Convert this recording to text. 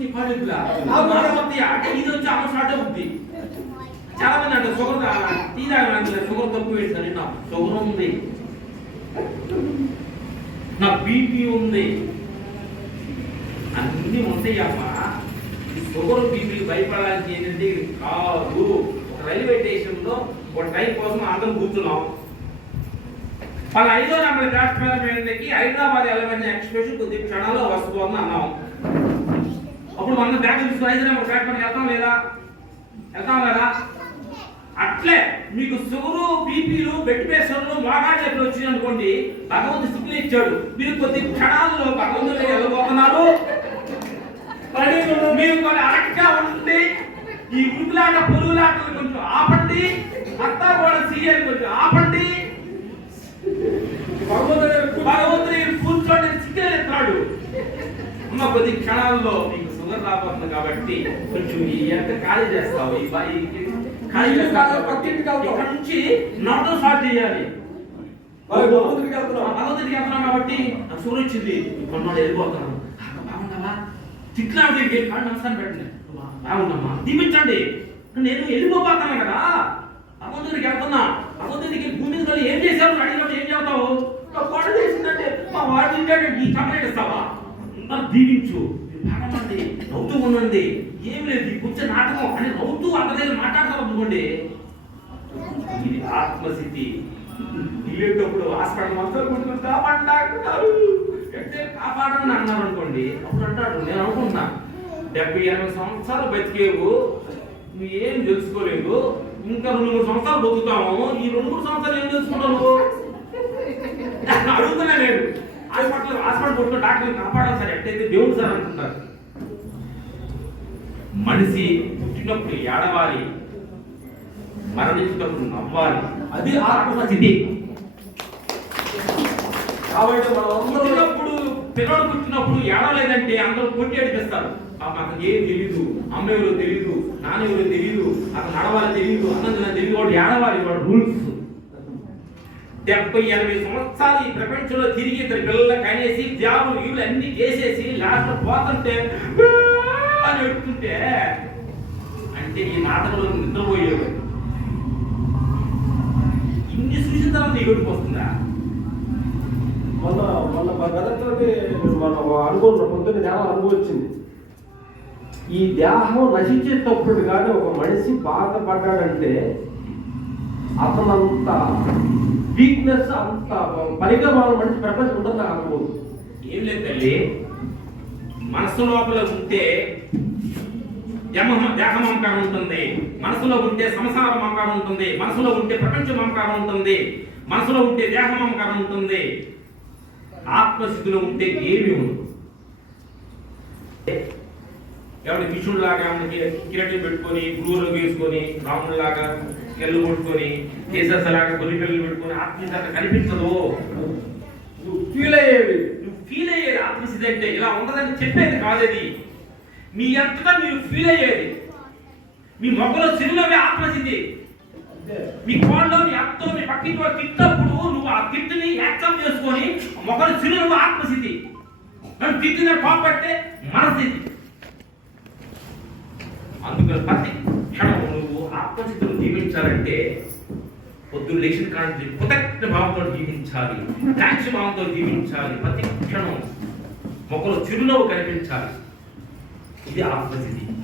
నీ ఇది వచ్చి అమ్మ స్టార్ట్ అవుద్ది చాలా మంది అంటే షుగర్ టీ తాగడానికి షుగర్ తక్కువ వేసాను నా షుగర్ ఉంది. నా బీపీ ఉంది. అన్నీ ఉంటాయి షుగర్ బీపీ భయపడడానికి ఏంటంటే కాదు. ఒక రైల్వే స్టేషన్లో ఒక ట్రైన్ కోసం అందరం కూర్చున్నాం. వాళ్ళ ఐదో number platform Hyderabad eleven express కొద్ది క్షణాల్లో వస్తుందని అన్నాం. మన బ్యాగ్ తీసుకుని ఐదో నెంబర్ ప్లాట్ఫామ్ వెళ్తాం లేదా? వెళ్తాం కదా అట్లే. మీకు షుగరు బీపీలు బెడ్ ప్రెషర్లు మోకాళ్ళు ఎప్పుడు వచ్చింది అనుకోండి భగవంతుడు స్థితిని ఇచ్చాడు. మీరు కొద్ది క్షణాల్లో భగవంతుడు వెళ్ళబోతున్నారు. మీరు కొన్ని అరక్గా ఉండి ఈ ఉరుకులాట పొరుగులాటలు కొంచెం ఆపండి. అత్తా కూడా సీరియల్ కొంచెం ఆపండి. భగవంతుడు ఈయన కూర్చోండి సిగ్నల్ ఎత్తున్నాడు ఉన్న కొద్ది క్షణాల్లో మీకు షుగర్ రాబోతుంది కాబట్టి కొంచెం ఈ ఎంత ఖాళీ చేస్తావు? ఈ ఖాళీ చేస్తావు. ఇక్కడ నుంచి నోటం స్టార్ట్ చేయాలి. భగవంతుడికి వెళ్తున్నాం. కాబట్టి నాకు షుగర్ వచ్చింది. కొన్నాడు వెళ్ళిపోతున్నాను. బాగుందమ్మా. తిట్లాడు తిరిగి కాళ్ళు నమస్కారం పెట్టండి. బాగుందమ్మా. దీవించండి నేను వెళ్ళిపోతాను కదా. భగవంతుడికి వెళ్తున్నా. భగవంతుడికి భూమి మీద ఏం చేశావు? అడిగినప్పుడు ఏం చెప్తావు నా గొడవ చేసిందంటే మా వాడు తింటాడు. ఈ కంప్లైంట్ ఇస్తావా? నన్ను దీవించు. బాగమండి నవ్వుతూ ఉండండి. ఏం లేదు ఈ కూర్చో నాటకం అని నవ్వుతూ అంత మాట్లాడతాం అనుకోండి. ఇది ఆత్మస్థితి. వెళ్ళేటప్పుడు హాస్పిటల్ మొత్తం కూర్చొని కాపాడారు అంటే కాపాడమని అన్నారు అనుకోండి అప్పుడు అంటాడు నేను అనుకుంటున్నా. డెబ్బై ఎనభై సంవత్సరాలు బతికేవు నువ్వు ఏం తెలుసుకోలేదు ఇంకా రెండు మూడు సంవత్సరాలు బతుకుతాము ఈ రెండు మూడు సంవత్సరాలు ఏం తెలుసుకుంటావు అడుగుతున్నా నేను హాస్పిటల్ హాస్పిటల్ కొట్టుకుని డాక్టర్ని కాపాడాలి సార్ ఎట్టయితే దేవుడు సార్ అనుకుంటారు. మనిషి పుట్టినప్పుడు ఏడవాలి మరణించినప్పుడు నవ్వాలి. అది ఆత్మస్థితి. కాబట్టి మనం అందరం పుట్టినప్పుడు పిల్లలు పుట్టినప్పుడు ఏడవలేదంటే అందరూ కొట్టి అడిపిస్తారు మాకు ఏం తెలీదు అమ్మ ఎవరో తెలీదు నాన్న ఎవరో తెలీదు అతను నడవాలి తెలీదు అన్నం తెలియదు వాడు ఏడవాలి వాడు రూల్స్. డెబ్బై ఎనభై సంవత్సరాలు ఈ ప్రపంచంలో తిరిగి ఇద్దరు పిల్లలు కనేసి జాబులు ఇవి అన్ని చేసేసి లాస్ట్ పోతుంటే ఎడుతుంటే అంటే ఈ నాటకంలో నిద్రపోయేవాడు. ఇన్ని చూసిన తర్వాత నీకు ఏడుపు వస్తుందా? మొన్న మొన్న మా గదతోటి మన అనుభవం పొద్దున్న ధ్యానం అనుభవం వచ్చింది. ఈ దేహం నశించేటప్పుడు కానీ ఒక మనిషి బాధపడ్డాడంటే అతనంత వీక్నెస్ అంత పనిగా మన మనిషి ప్రపంచం నాకు అనుభవం. ఏం లేదు తల్లి. మనసు లోపల ఉంటే దేహ దేహ మమకారం ఉంటుంది. మనసులో ఉంటే సంసార మమకారం ఉంటుంది. మనసులో ఉంటే ప్రపంచ మమకారం ఉంటుంది. మనసులో ఉంటే దేహ మమకారం ఉంటుంది. ఆత్మస్థితిలో ఉంటే ఏమి ఉండదు. ఎవరి కిషుడులాగా మనకి కిరటం పెట్టుకొని గురువులు వేసుకొని రాముడిలాగా కళ్ళు కొట్టుకొని కేసస్ లాగా కొన్ని పిల్లలు పెట్టుకొని ఆత్మీయత కనిపించదు. నువ్వు ఫీల్ అయ్యేది. నువ్వు ఫీల్ అయ్యేది ఆత్మస్థితి అంటే ఇలా ఉండదని చెప్పేది కాదేది మీ అంతటా మీరు ఫీల్ అయ్యేది. మీ మొక్కలో చిరునవ్వే ఆత్మస్థితి అంతే. మీ కోళ్ళలో మీ అత్తలో మీ పక్కింటి వాడు తిట్టినప్పుడు నువ్వు ఆ తిట్టుని యాక్సెప్ట్ చేసుకొని మొక్కలు చిరునవ్వు ఆత్మస్థితి నన్ను తిట్టిన కోపడితే మనస్థితి అందుకని ప్రతి క్షణం నువ్వు ఆత్మస్థితిని జీవించాలంటే పొద్దున్న లేచిన కాంతి కృతజ్ఞ భావంతో జీవించాలి థ్యాంక్స్ భావంతో జీవించాలి ప్రతి క్షణం మొక్కలో చిరునవ్వు కనిపించాలి. ఇది ఆత్మస్థితి